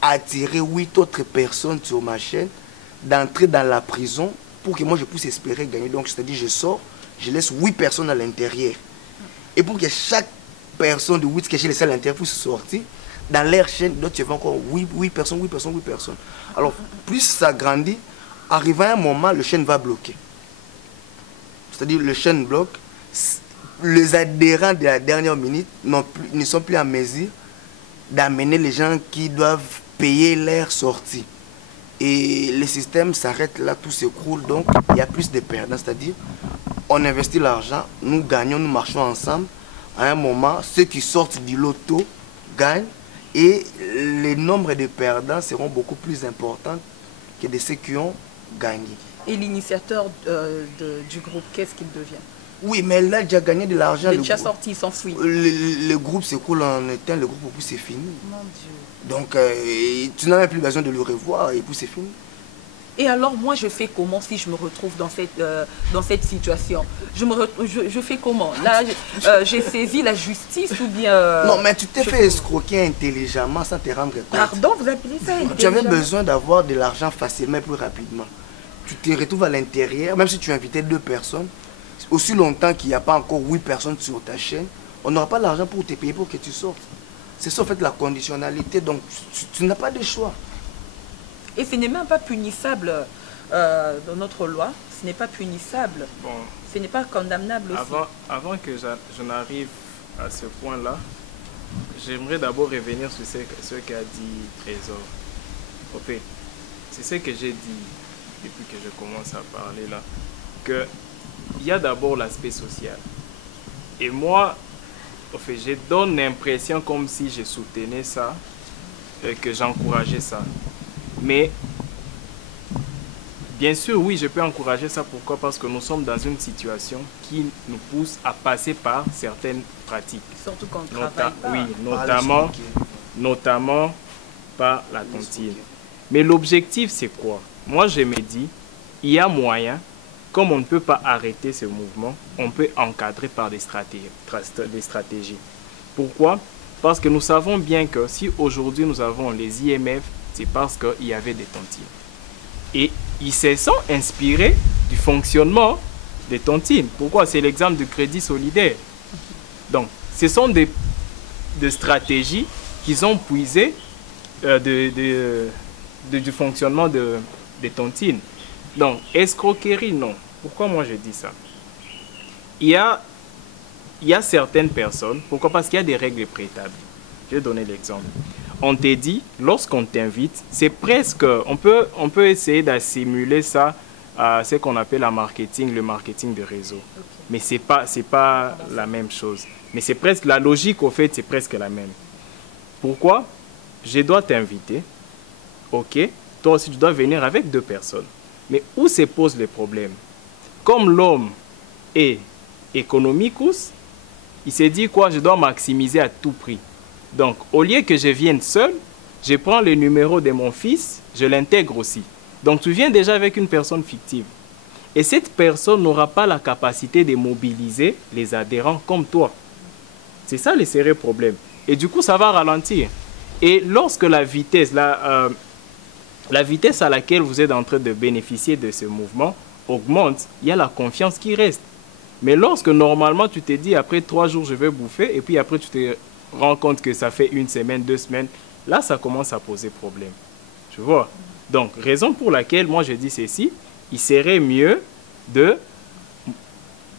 attirer 8 autres personnes sur ma chaîne, d'entrer dans la prison pour que moi je puisse espérer gagner. Donc, c'est-à-dire, je sors, je laisse 8 personnes à l'intérieur. Et pour que chaque personne de 8 cachés laissé à l'intérieur puisse sortir, dans leur chaîne, d'autres tu fais encore 8 personnes, 8 personnes, 8 personnes. Alors, plus ça grandit, arrivé à un moment, le chaîne va bloquer. C'est-à-dire, le chaîne bloque. Les adhérents de la dernière minute ne sont plus en mesure d'amener les gens qui doivent payer leur sortie. Et le système s'arrête là, tout s'écroule, donc il y a plus de perdants. C'est-à-dire, on investit l'argent, nous gagnons, nous marchons ensemble. À un moment, ceux qui sortent du loto gagnent et les nombres de perdants seront beaucoup plus importants que de ceux qui ont gagné. Et l'initiateur du groupe, qu'est-ce qu'il devient? Oui, mais là, il a déjà gagné de l'argent. Il est déjà sorti, il s'enfuit. Le groupe s'écoule en éteint, le groupe, c'est fini. Mon Dieu. Donc, tu n'as même plus besoin de le revoir et puis c'est fini. Et alors, moi, je fais comment si je me retrouve dans cette situation? Je fais comment? Là, j'ai saisi la justice ou bien... Non, mais tu t'es fait escroquer intelligemment sans te rendre compte. Pardon, vous appelez ça intelligemment? Tu avais besoin d'avoir de l'argent facilement et plus rapidement. Tu te retrouves à l'intérieur, même si tu invitais 2 personnes, aussi longtemps qu'il n'y a pas encore 8 personnes sur ta chaîne, on n'aura pas l'argent pour te payer pour que tu sortes. C'est ça en fait la conditionnalité, donc tu n'as pas de choix. Et ce n'est même pas punissable dans notre loi, ce n'est pas punissable, Bon, ce n'est pas condamnable aussi. avant que je n'arrive à ce point-là, j'aimerais d'abord revenir sur ce qu'a dit Trésor. En fait, c'est ce que j'ai dit depuis que je commence à parler là, que il y a d'abord l'aspect social. Et moi, en fait, je donne l'impression comme si je soutenais ça, que j'encourageais ça. Mais, bien sûr, oui, je peux encourager ça. Pourquoi? Parce que nous sommes dans une situation qui nous pousse à passer par certaines pratiques. Surtout quand on travaille pas. Oui, notamment par la tontine. Mais l'objectif, c'est quoi? Moi, je me dis, il y a moyen, comme on ne peut pas arrêter ce mouvement, on peut encadrer par des stratégies. Pourquoi? Parce que nous savons bien que si aujourd'hui nous avons les IMF, c'est parce qu'il y avait des tontines. Et ils se sont inspirés du fonctionnement des tontines. Pourquoi? C'est l'exemple du crédit solidaire. Donc, ce sont des stratégies qu'ils ont puisées du fonctionnement des tontines. Donc, escroquerie, non. Pourquoi moi je dis ça? Il y a certaines personnes, pourquoi? Parce qu'il y a des règles préétablies. Je vais donner l'exemple. On te dit, lorsqu'on t'invite, c'est presque, on peut essayer d'assimiler ça à ce qu'on appelle le marketing de réseau. Okay. Mais ce n'est pas la même chose. Mais c'est presque, la logique au fait, c'est presque la même. Pourquoi? Je dois t'inviter, ok? Toi aussi, tu dois venir avec 2 personnes. Mais où se pose le problème? Comme l'homme est économicus, il s'est dit quoi? Je dois maximiser à tout prix. Donc, au lieu que je vienne seul, je prends le numéro de mon fils, je l'intègre aussi. Donc, tu viens déjà avec une personne fictive. Et cette personne n'aura pas la capacité de mobiliser les adhérents comme toi. C'est ça le sérieux problème. Et du coup, ça va ralentir. Et lorsque la vitesse à laquelle vous êtes en train de bénéficier de ce mouvement augmente, il y a la confiance qui reste. Mais lorsque normalement tu te dis après 3 jours je vais bouffer et puis après tu te rends compte que ça fait 1 semaine, 2 semaines, là ça commence à poser problème. Tu vois? Donc raison pour laquelle moi je dis ceci, il serait mieux de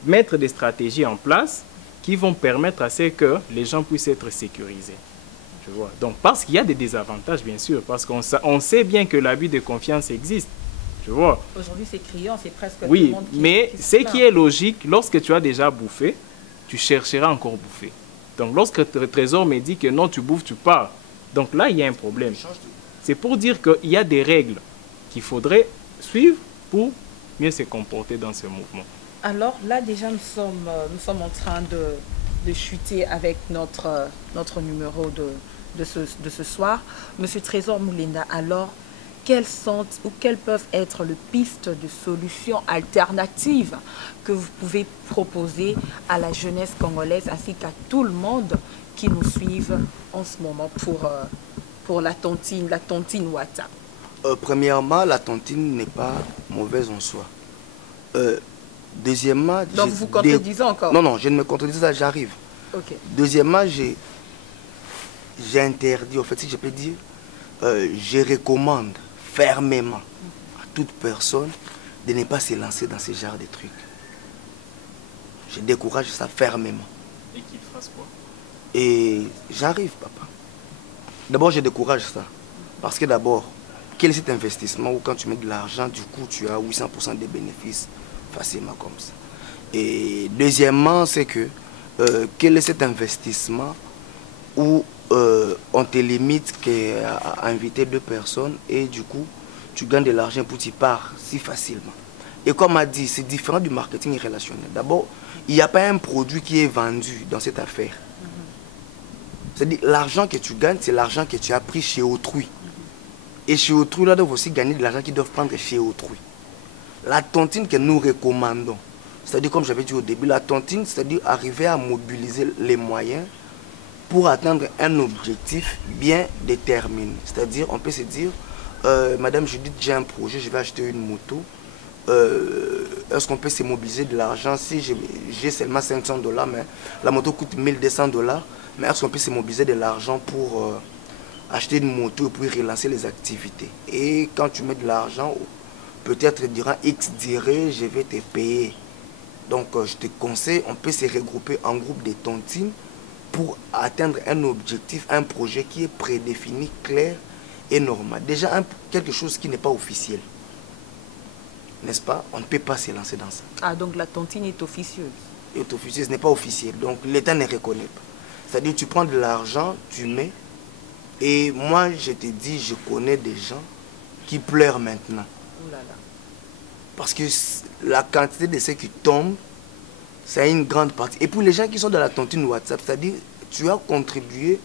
mettre des stratégies en place qui vont permettre à ce que les gens puissent être sécurisés. Tu vois? Donc, parce qu'il y a des désavantages, bien sûr, parce qu'on sait bien que l'abus de confiance existe. Tu vois? Aujourd'hui, c'est criant, c'est presque oui, tout le monde mais ce qui est logique, lorsque tu as déjà bouffé, tu chercheras encore bouffer. Donc, lorsque le trésor me dit que non, tu bouffes, tu pars. Donc là, il y a un problème. C'est pour dire qu'il y a des règles qu'il faudrait suivre pour mieux se comporter dans ce mouvement. Alors là, déjà, nous sommes en train de chuter avec notre numéro de ce soir. Monsieur Trésor Moulenda, alors, quelles sont ou quelles peuvent être les pistes de solutions alternatives que vous pouvez proposer à la jeunesse congolaise ainsi qu'à tout le monde qui nous suivent en ce moment pour la tontine Wata? Premièrement, la tontine n'est pas mauvaise en soi. Deuxièmement... Donc vous contredisez encore? Non, non, je ne me contredis pas, j'arrive. Ok. Deuxièmement, j'ai interdit, en fait, si je peux dire, je recommande fermement à toute personne de ne pas se lancer dans ce genre de trucs. Je décourage ça fermement. Et qu'il fasse quoi? Et j'arrive, papa. D'abord, je décourage ça. Parce que d'abord, quel est cet investissement où quand tu mets de l'argent, du coup, tu as 800% de bénéfices facilement comme ça. Et deuxièmement, c'est que quel est cet investissement où on te limite à inviter 2 personnes et du coup, tu gagnes de l'argent pour t'y pars si facilement. Et comme on a dit, c'est différent du marketing relationnel. D'abord, il n'y a pas un produit qui est vendu dans cette affaire. C'est-à-dire, l'argent que tu gagnes, c'est l'argent que tu as pris chez autrui. Et chez autrui, là, doivent aussi gagner de l'argent qu'ils doivent prendre chez autrui. La tontine que nous recommandons, c'est-à-dire, comme j'avais dit au début, la tontine, c'est-à-dire arriver à mobiliser les moyens pour atteindre un objectif bien déterminé. C'est-à-dire, on peut se dire, Madame Judith, j'ai un projet, je vais acheter une moto. Est-ce qu'on peut se mobiliser de l'argent si j'ai seulement $500, mais la moto coûte $1200, mais est-ce qu'on peut se mobiliser de l'argent pour acheter une moto et puis relancer les activités? Et quand tu mets de l'argent, peut-être durant X durée, je vais te payer. Donc je te conseille, on peut se regrouper en groupe de tontines pour atteindre un objectif, un projet qui est prédéfini, clair et normal. Déjà quelque chose qui n'est pas officiel. N'est-ce pas? On ne peut pas se lancer dans ça. Ah, donc la tontine est officieuse. Est officieuse, n'est pas officielle. Donc l'État ne reconnaît pas. C'est-à-dire tu prends de l'argent, tu mets. Et moi, je te dis, je connais des gens qui pleurent maintenant. Oh là là. Parce que la quantité de ceux qui tombent, c'est une grande partie. Et pour les gens qui sont dans la tontine WhatsApp, c'est-à-dire tu as contribué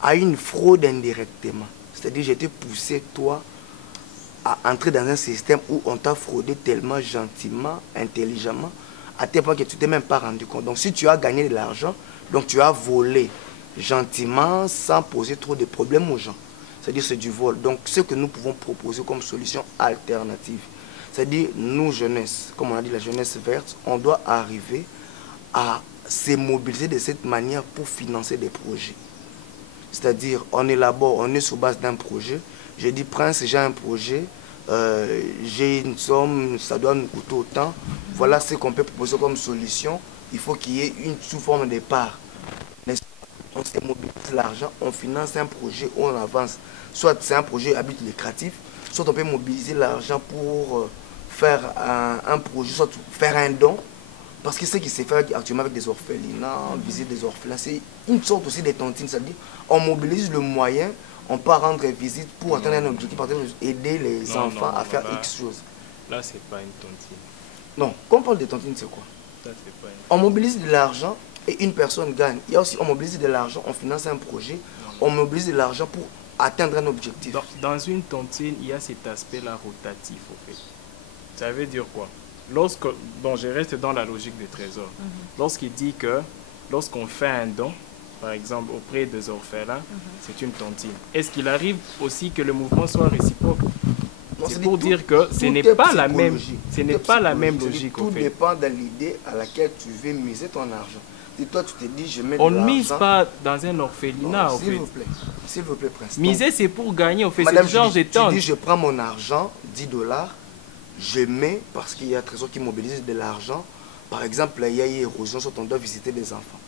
à une fraude indirectement. C'est-à-dire j'ai été poussé, toi, à entrer dans un système où on t'a fraudé tellement gentiment, intelligemment, à tel point que tu t'es même pas rendu compte. Donc si tu as gagné de l'argent, donc tu as volé gentiment sans poser trop de problèmes aux gens. C'est-à-dire c'est du vol. Donc ce que nous pouvons proposer comme solution alternative, c'est-à-dire nous jeunesse, comme on a dit la jeunesse verte, on doit arriver à se mobiliser de cette manière pour financer des projets. C'est-à-dire on élabore, on est sur base d'un projet. Je dis Prince, j'ai un projet, j'ai une somme, ça doit nous coûter autant. Voilà ce qu'on peut proposer comme solution. Il faut qu'il y ait une sous forme de part. On se mobilise l'argent, on finance un projet, on avance. Soit c'est un projet à but lucratif, soit on peut mobiliser l'argent pour faire un projet, soit faire un don. Parce que ce qui se fait actuellement avec des orphelinats, visite des orphelins, c'est une sorte aussi de tontine. C'est-à-dire on mobilise le moyen, on peut rendre visite pour atteindre un objectif, aider les enfants à faire X choses. Là, c'est pas une tontine. Non, quand on parle de tontine, c'est quoi? Là, c'est pas une... On mobilise de l'argent et une personne gagne. Il y a aussi, on mobilise de l'argent, on finance un projet, on mobilise de l'argent pour atteindre un objectif. Dans une tontine, il y a cet aspect-là rotatif, au fait. Ça veut dire quoi? Lorsque, bon, je reste dans la logique des trésors. Lorsqu'il dit que lorsqu'on fait un don, par exemple auprès des orphelins, c'est une tontine. Est-ce qu'il arrive aussi que le mouvement soit réciproque? C'est pour dire que ce n'est pas la même, logique. Tout dépend de l'idée à laquelle tu veux miser ton argent. Et toi, tu te dis, je mets de l'argent. On ne mise pas dans un orphelinat, au fait. S'il vous plaît, Prince. Miser, c'est pour gagner, au fait. Madame, c'est genre tu tente. dis, je prends mon argent, $10, je mets, parce qu'il y a un trésor qui mobilise de l'argent. Par exemple, il y a une érosion, soit on doit visiter des enfants.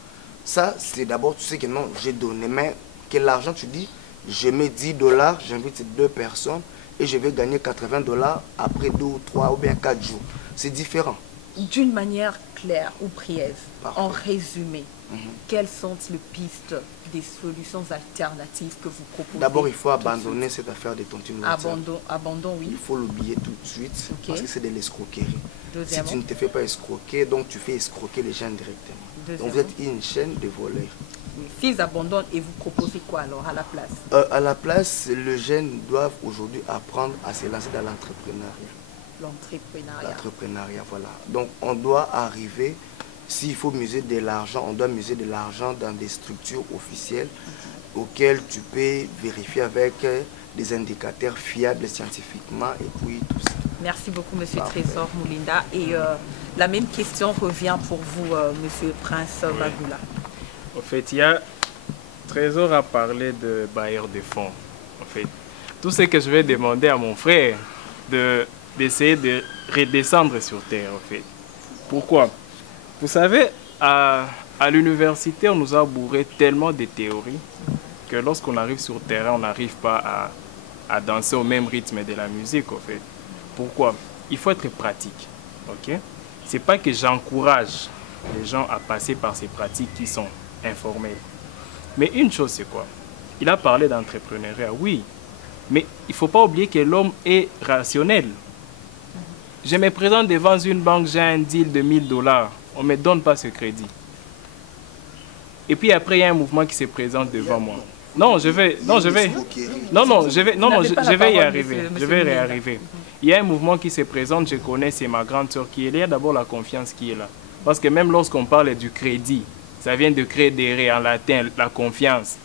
Ça, c'est d'abord, tu sais que non, j'ai donné, mais que l'argent, tu dis, je mets $10, j'invite ces 2 personnes et je vais gagner $80 après 2 ou 3 ou bien 4 jours. C'est différent. D'une manière claire ou brève, Parfait. en résumé, quelles sont les pistes des solutions alternatives que vous proposez? D'abord, il faut abandonner cette affaire des tontines WhatsApp. Abandon, oui. Il faut l'oublier tout de suite parce que c'est de l'escroquerie. Si tu ne te fais pas escroquer, donc tu fais escroquer les gens directement. Donc vous êtes une chaîne de voleurs. S'ils abandonnent et vous proposez quoi alors à la place? À la place, les jeunes doivent aujourd'hui apprendre à se lancer dans l'entrepreneuriat. L'entrepreneuriat, voilà. Donc on doit arriver, s'il faut miser de l'argent, on doit miser de l'argent dans des structures officielles auxquelles tu peux vérifier avec des indicateurs fiables scientifiquement et puis tout ça. Merci beaucoup, Monsieur Trésor Moulinda. Et La même question revient pour vous, Monsieur Prince Bagoula. En fait, il y a Trésor a parlé de bailleurs de fonds. En fait, tout ce que je vais demander à mon frère, d'essayer de redescendre sur terre, en fait. Pourquoi? Vous savez, à l'université, on nous a bourré tellement de théories que lorsqu'on arrive sur le terrain, on n'arrive pas à danser au même rythme de la musique, en fait. Pourquoi? Il faut être pratique, ok? C'est pas que j'encourage les gens à passer par ces pratiques qui sont informelles. Mais une chose, c'est quoi? Il a parlé d'entrepreneuriat, oui. Mais il ne faut pas oublier que l'homme est rationnel. Je me présente devant une banque, j'ai un deal de 1000 $. On ne me donne pas ce crédit. Et puis après, il y a un mouvement qui se présente devant moi. Non, je vais y arriver. Je vais y arriver. Il y a un mouvement qui se présente, je connais, c'est ma grande soeur qui est là. Il y a d'abord la confiance qui est là. Parce que même lorsqu'on parle du crédit, ça vient de credere en latin, la confiance.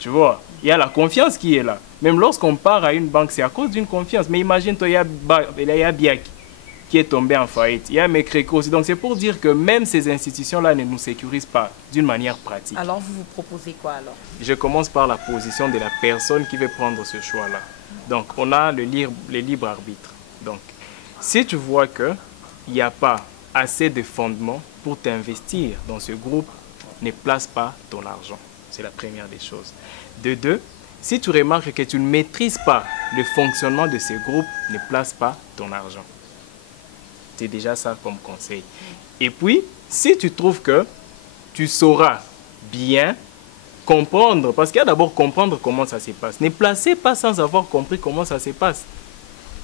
Tu vois, il y a la confiance qui est là. Même lorsqu'on part à une banque, c'est à cause d'une confiance. Mais imagine-toi, il y a Biak qui est tombé en faillite. Il y a Mekreco aussi. Donc c'est pour dire que même ces institutions-là ne nous sécurisent pas d'une manière pratique. Alors vous vous proposez quoi alors? Je commence par la position de la personne qui veut prendre ce choix-là. Donc on a le libre arbitre. Donc si tu vois qu'il n'y a pas assez de fondements pour t'investir dans ce groupe, ne place pas ton argent. C'est la première des choses. De deux, si tu remarques que tu ne maîtrises pas le fonctionnement de ces groupes, ne place pas ton argent. C'est déjà ça comme conseil. Et puis, si tu trouves que tu sauras bien comprendre, parce qu'il y a d'abord comprendre comment ça se passe. Ne placez pas sans avoir compris comment ça se passe.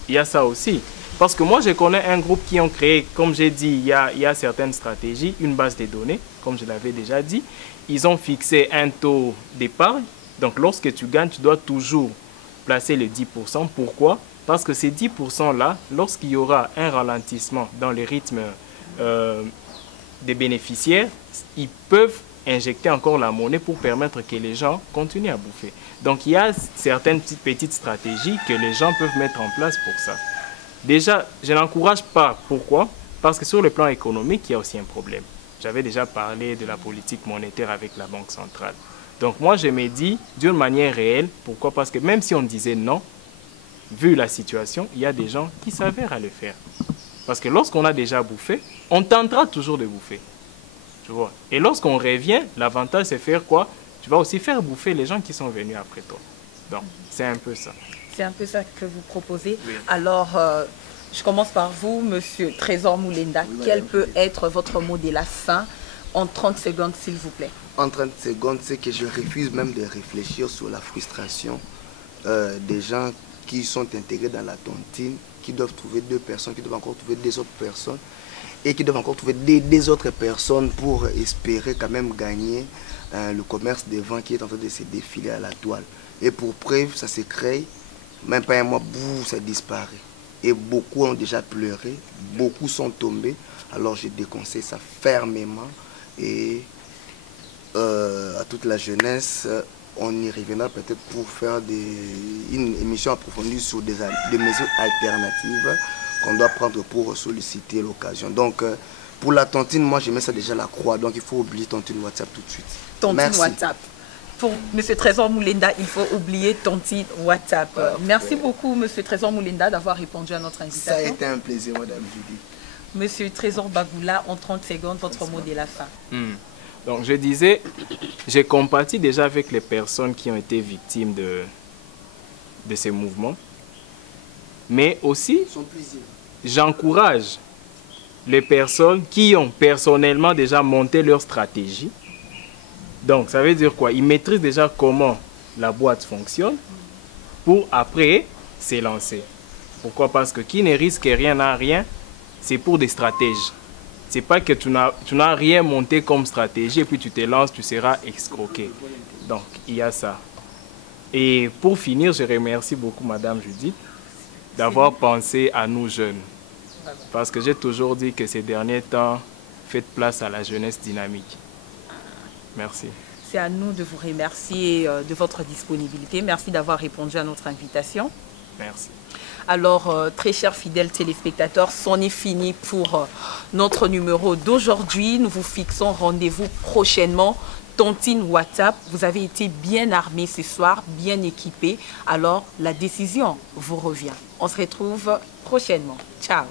Il y a ça aussi. Parce que moi, je connais un groupe qui ont créé, comme j'ai dit, il y a certaines stratégies, une base de données, comme je l'avais déjà dit. Ils ont fixé un taux d'épargne. Donc, lorsque tu gagnes, tu dois toujours placer les 10%. Pourquoi? Parce que ces 10%-là, lorsqu'il y aura un ralentissement dans le rythme des bénéficiaires, ils peuvent injecter encore la monnaie pour permettre que les gens continuent à bouffer. Donc, il y a certaines petites stratégies que les gens peuvent mettre en place pour ça. Déjà, je n'encourage pas. Pourquoi? Parce que sur le plan économique, il y a aussi un problème. J'avais déjà parlé de la politique monétaire avec la Banque centrale. Donc moi, je me dis d'une manière réelle. Pourquoi? Parce que même si on disait non, vu la situation, il y a des gens qui s'avèrent à le faire. Parce que lorsqu'on a déjà bouffé, on tentera toujours de bouffer. Tu vois? Et lorsqu'on revient, l'avantage, c'est faire quoi? Tu vas aussi faire bouffer les gens qui sont venus après toi. Donc, c'est un peu ça. C'est un peu ça que vous proposez. Oui. Alors, je commence par vous, Monsieur Trésor Moulenda. Oui, Quel peut être votre mot de la fin en 30 secondes, s'il vous plaît? En 30 secondes, c'est que je refuse même de réfléchir sur la frustration des gens qui sont intégrés dans la tontine, qui doivent trouver 2 personnes, qui doivent encore trouver des autres personnes, et qui doivent encore trouver des autres personnes pour espérer quand même gagner le commerce des vents qui est en train de se défiler à la toile. Et pour preuve, ça se crée, même pas un mois, boum, ça disparaît. Et beaucoup ont déjà pleuré, beaucoup sont tombés. Alors je déconseille ça fermement. Et à toute la jeunesse, on y reviendra peut-être pour faire une émission approfondie sur des mesures alternatives qu'on doit prendre pour solliciter l'occasion. Donc pour la tontine, moi je mets ça déjà à la croix. Donc il faut oublier tontine WhatsApp tout de suite. Tontine Merci. WhatsApp. Pour M. Trésor Moulenda, il faut oublier tontine WhatsApp. Merci beaucoup, M. Trésor Moulenda, d'avoir répondu à notre invitation. Ça a été un plaisir, Madame Judith. Monsieur Trésor Bagoula, en 30 secondes, votre mot de la fin. Donc, je disais, j'ai compati déjà avec les personnes qui ont été victimes de ces mouvements. Mais aussi, j'encourage les personnes qui ont personnellement déjà monté leur stratégie. Donc, ça veut dire quoi? Ils maîtrisent déjà comment la boîte fonctionne pour après s'élancer. Pourquoi? Parce que qui ne risque rien n'a rien, c'est pour des stratèges. C'est pas que tu n'as rien monté comme stratégie et puis tu te lances, tu seras escroqué. Donc, il y a ça. Et pour finir, je remercie beaucoup Madame Judith d'avoir pensé à nous jeunes. Parce que j'ai toujours dit que ces derniers temps, faites place à la jeunesse dynamique. Merci. C'est à nous de vous remercier de votre disponibilité. Merci d'avoir répondu à notre invitation. Merci. Alors, très chers fidèles téléspectateurs, c'en est fini pour notre numéro d'aujourd'hui. Nous vous fixons rendez-vous prochainement. Tontine WhatsApp, vous avez été bien armés ce soir, bien équipés. Alors, la décision vous revient. On se retrouve prochainement. Ciao.